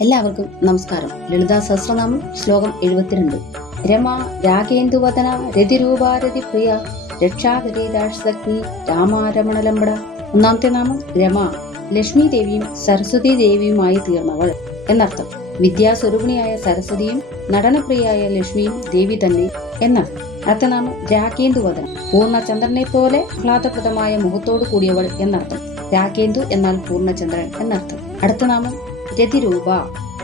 എല്ലാവർക്കും നമസ്കാരം. ലളിതാ സഹസ്രനാമം ശ്ലോകം എഴുപത്തിരണ്ട്. രമ രാഗേന്ദുവദന രതിരൂപാരതി പ്രിയ രക്ഷാഗരീരാക്ഷഗ്നി രാമാരമണലമ്പട ഒന്നാമത്തെ നാമം രമ. ലക്ഷ്മി ദേവിയും സരസ്വതി ദേവിയുമായി തീർന്നവൾ എന്നർത്ഥം. വിദ്യാസ്വരൂപിണിയായ സരസ്വതിയും നടനപ്രിയായ ലക്ഷ്മിയും ദേവി തന്നെ എന്നർത്ഥം. അടുത്ത നാമം രാഗേന്ദുവദന. പൂർണചന്ദ്രനെ പോലെ ആഹ്ലാദപ്രദമായ മുഖത്തോടു കൂടിയവൾ എന്നർത്ഥം. രാഗേന്ദു എന്നാൽ പൂർണചന്ദ്രൻ എന്നർത്ഥം. അടുത്ത നാമം രതിരൂപ.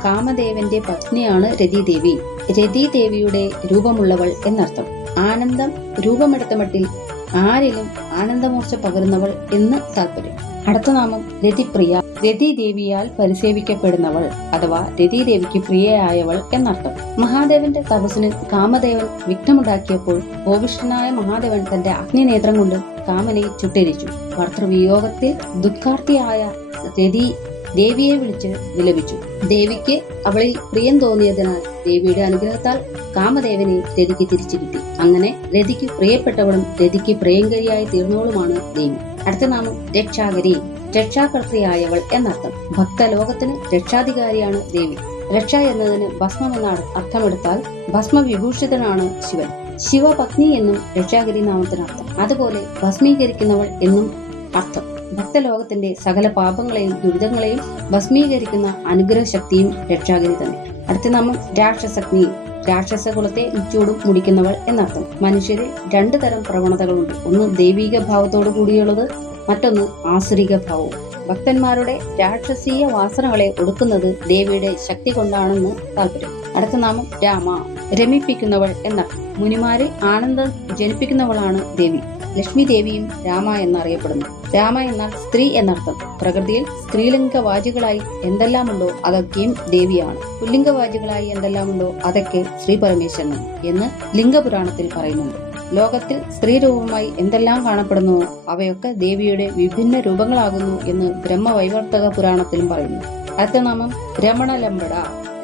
കാമദേവന്റെ പത്നിയാണ് രതിദേവി. രതിദേവിയുടെ രൂപമുള്ളവൾ എന്നർത്ഥം. ആനന്ദം രൂപമെടുത്ത മട്ടിൽ ആരിലും ആനന്ദമൂർച്ച പകരുന്നവൾ എന്ന് താല്പര്യം അടുത്ത നാമം രതിപ്രിയ. രതിദേവിയാൽ പരിസേവിക്കപ്പെടുന്നവൾ അഥവാ രതിദേവിക്ക് പ്രിയയായവൾ എന്നർത്ഥം. മഹാദേവന്റെ തപസ്സിന് കാമദേവൻ വിഘ്നമുണ്ടാക്കിയപ്പോൾ കോപിഷ്ഠനായ മഹാദേവൻ തന്റെ അഗ്നിനേത്രം കൊണ്ട് കാമനെ ചുട്ടരിച്ചു. ഭർത്തൃവിയോഗത്തിൽ ദുഃഖാർത്ഥിയായ രതി ദേവിയെ വിളിച്ച് വിലപിച്ചു. ദേവിക്ക് അവളിൽ പ്രിയം തോന്നിയതിനാൽ ദേവിയുടെ അനുഗ്രഹത്താൽ കാമദേവനെ രതിക്ക് തിരിച്ചു കിട്ടി. അങ്ങനെ രതിക്ക് പ്രിയപ്പെട്ടവളും രതിക്ക് പ്രിയങ്കരിയായി തീർന്നവളുമാണ് ദേവി. അടുത്ത നാമം രക്ഷാകരി. രക്ഷാകർത്തിയായവൾ എന്നർത്ഥം. ഭക്തലോകത്തിന് രക്ഷാധികാരിയാണ് ദേവി. രക്ഷ എന്നതിന് ഭസ്മം എന്ന അർത്ഥമെടുത്താൽ ഭസ്മവിഭൂഷിതനാണ് ശിവൻ. ശിവപത്നി എന്നും രക്ഷാഗിരി നാമത്തിനർത്ഥം. അതുപോലെ ഭസ്മീകരിക്കുന്നവൾ എന്നും അർത്ഥം. ഭക്തലോകത്തിന്റെ സകല പാപങ്ങളെയും ദുരിതങ്ങളെയും ഭസ്മീകരിക്കുന്ന അനുഗ്രഹ ശക്തിയും രക്ഷാഗിരി തന്നെ. അടുത്ത നാമം രാക്ഷസഗ്നി. രാക്ഷസകുളത്തെ ഇച്ചൂടും മുടിക്കുന്നവൾ എന്നർത്ഥം. മനുഷ്യരിൽ രണ്ടു തരം പ്രവണതകളുണ്ട്. ഒന്ന് ദൈവിക ഭാവത്തോടു കൂടിയുള്ളത് മറ്റൊന്ന് ആസുരിക ഭാവവും ഭക്തന്മാരുടെ രാക്ഷസീയ വാസനകളെ ഒടുക്കുന്നത് ദേവിയുടെ ശക്തി കൊണ്ടാണെന്ന് താല്പര്യം. അടുത്ത നാമം രാമ. രമിപ്പിക്കുന്നവൾ എന്ന മുനിമാരിൽ ആനന്ദം ജനിപ്പിക്കുന്നവളാണ് ദേവി. ലക്ഷ്മി ദേവിയും രാമ എന്നറിയപ്പെടുന്നു. രാമ എന്നാൽ സ്ത്രീ എന്നർത്ഥം. പ്രകൃതിയിൽ സ്ത്രീലിംഗവാചികളായി എന്തെല്ലാമുണ്ടോ അതൊക്കെയും ദേവിയാണ്. പുല്ലിംഗവാചികളായി എന്തെല്ലാമുണ്ടോ അതൊക്കെ ശ്രീ പരമേശ്വരനും എന്ന് ലിംഗപുരാണത്തിൽ പറയുന്നുണ്ട്. ലോകത്തിൽ സ്ത്രീരൂപമായി എന്തെല്ലാം കാണപ്പെടുന്നു അവയൊക്കെ ദേവിയുടെ വിഭിന്ന രൂപങ്ങളാകുന്നു എന്ന് ബ്രഹ്മവൈവർത്തക പുരാണത്തിലും പറയുന്നു. അടുത്ത നാമം രമണലമ്പട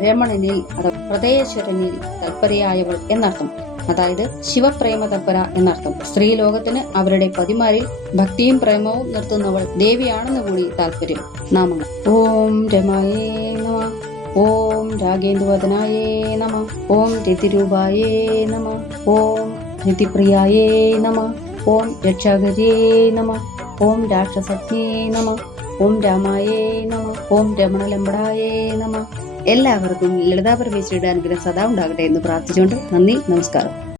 രമണനിൽ ഹൃദയേശ്വരനിൽ തൽപരയായവൾ എന്നർത്ഥം. അതായത് ശിവപ്രേമ തൽപര എന്നർത്ഥം. സ്ത്രീ ലോകത്തിന് അവരുടെ പതിമാരിൽ ഭക്തിയും പ്രേമവും നിർത്തുന്നവൾ ദേവിയാണെന്ന് കൂടി താല്പര്യം നാമങ്ങൾ ഓം രമായേ നമ. ഓം രാഗേന്ദുവദനായേ നമ. ഓം രതിരൂപായേ നമ. ഓം രതിപ്രിയായേ നമ. ഓം രക്ഷാകരിയേ നമ. ഓം രാക്ഷസജ്ഞേ നമ. ഓം രാമായേ നമ. ഓം രമണലമ്പടായേ നമ. എല്ലാവർക്കും ലളിതാ പരമേശ്വരിയുടെ അനുഗ്രഹം സദാ ഉണ്ടാകട്ടെ എന്ന് പ്രാർത്ഥിച്ചുകൊണ്ട് നന്ദി നമസ്കാരം.